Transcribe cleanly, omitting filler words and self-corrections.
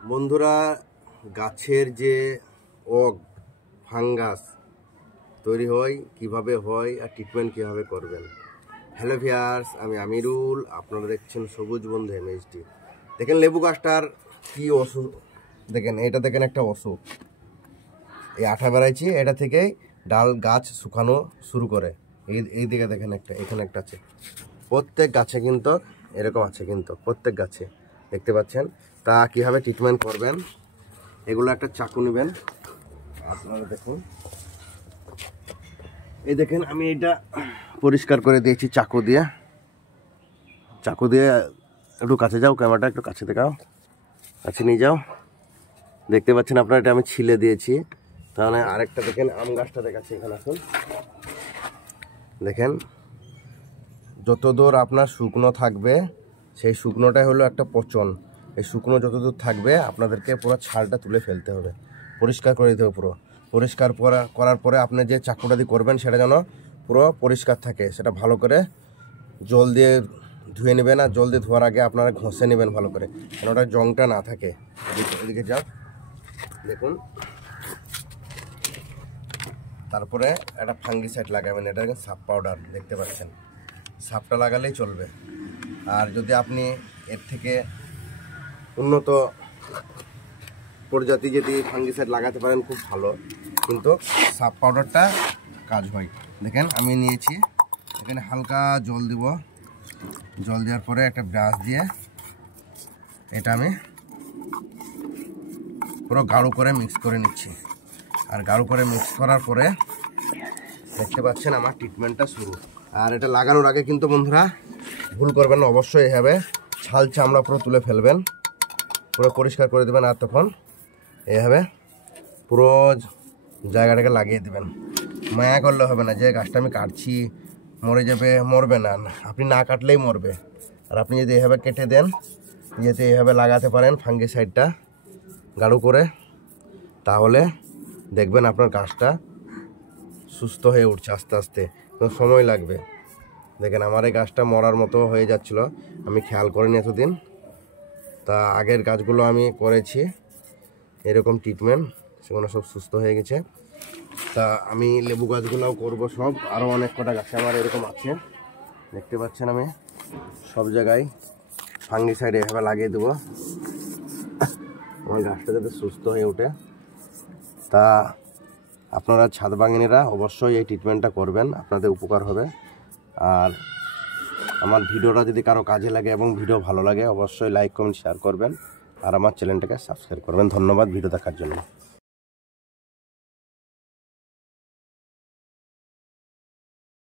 বন্ধুরা, গাছের যে ফাঙ্গাস তৈরি হয় কিভাবে হয় আর ট্রিটমেন্ট কিভাবে করবেন। হ্যালো ভিউয়ার্স, আমি আমিরুল, আপনারা দেখছেন সবুজ বন্ধু এমএইচডি। দেখেন লেবু গাছটার কি অসুখ, দেখেন এটা দেখেন একটা অসুখ, এই আঠা বেড়াইছি, এটা থেকেই ডাল গাছ শুকানো শুরু করে। এই দিকে দেখেন একটা, এখানে একটা আছে, প্রত্যেক গাছে কিন্তু এরকম আছে, কিন্তু প্রত্যেক গাছে দেখতে পাচ্ছেন। তা কীভাবে ট্রিটমেন্ট করবেন, এগুলো একটা চাকু নেবেন আপনারা। দেখুন, এই দেখেন আমি এটা পরিষ্কার করে দিয়েছি চাকু দিয়ে। একটু কাছে যাও, ক্যামেরাটা একটু কাছে দেখাও, কাছে নিয়ে যাও। দেখতে পাচ্ছেন আপনারা, এটা আমি ছিলে দিয়েছি। তাহলে আরেকটা দেখেন, আম গাছটা দেখাচ্ছি, এখানে আসুন। দেখেন, যতদূর আপনার শুকনো থাকবে সেই শুকনোটাই হলো একটা পচন। এই শুকনো যতদূর থাকবে আপনাদেরকে পুরো ছালটা তুলে ফেলতে হবে, পরিষ্কার করে দিতে হবে পুরো। পরিষ্কার করার পরে আপনি যে চাকুটা দিয়ে করবেন সেটা যেন পুরো পরিষ্কার থাকে, সেটা ভালো করে জল দিয়ে ধুয়ে নেবেন। আর জল দিয়ে ধোয়ার আগে আপনারা ঘষে নেবেন ভালো করে, যেন ওটা জংটা না থাকে। এদিকে যাও, দেখুন। তারপরে একটা ফাঙ্গিসাইড লাগাবেন, এটা সাপ পাউডার দেখতে পাচ্ছেন, সাপটা লাগালেই চলবে। আর যদি আপনি এর থেকে উন্নত প্রজাতি যদি ফাঙ্গিসাইড লাগাতে পারেন খুব ভালো, কিন্তু সাপ পাউডারটা কাজ হয়। দেখেন আমি নিয়েছি, এখানে হালকা জল দিব। জল দেওয়ার পরে একটা ব্রাশ দিয়ে এটা আমি পুরো গাঢ় করে মিক্স করে নিচ্ছি। আর গাঢ় করে মিক্স করার পরে দেখতে পাচ্ছেন আমার ট্রিটমেন্টটা শুরু। আর এটা লাগানোর আগে কিন্তু বন্ধুরা ভুল করবেন না, অবশ্যই এভাবে ছাল চামড়া পুরো তুলে ফেলবেন, পুরো পরিষ্কার করে দেবেন। আর তখন এইভাবে পুরো জায়গাটাকে লাগিয়ে দেবেন। মায়া করলে হবে না যে গাছটা আমি কাটছি মরে যাবে, মরবে না, আপনি না কাটলেই মরবে। আর আপনি যদি এভাবে কেটে দেন, যদি এভাবে লাগাতে পারেন ফাঙ্গিসাইডটা গাঢ় করে, তাহলে দেখবেন আপনার গাছটা সুস্থ হয়ে উঠছে আস্তে আস্তে, কিন্তু সময় লাগবে। দেখেন আমার এই গাছটা মরার মতো হয়ে যাচ্ছিল, আমি খেয়াল করিনি এতদিন। তা আগের গাছগুলো আমি করেছি এরকম ট্রিটমেন্ট, সেগুলো সব সুস্থ হয়ে গেছে। তা আমি লেবু গাছগুলোও করব সব, আরও অনেক কটা গাছে আমার এরকম আছে দেখতে পাচ্ছেন। আমি সব জায়গায় ফাঙ্গিসাইড এভাবে লাগিয়ে দেবো, আমার গাছটা যাতে সুস্থ হয়ে ওঠে। তা আপনারা ছাদ বাগানিরা অবশ্যই এই ট্রিটমেন্টটা করবেন, আপনাদের উপকার হবে। আর আমার ভিডিওটা যদি কারো কাজে লাগে এবং ভিডিও ভালো লাগে, অবশ্যই লাইক কমেন্ট শেয়ার করবেন, আর আমার চ্যানেলটাকে সাবস্ক্রাইব করবেন। ধন্যবাদ ভিডিও দেখার জন্য।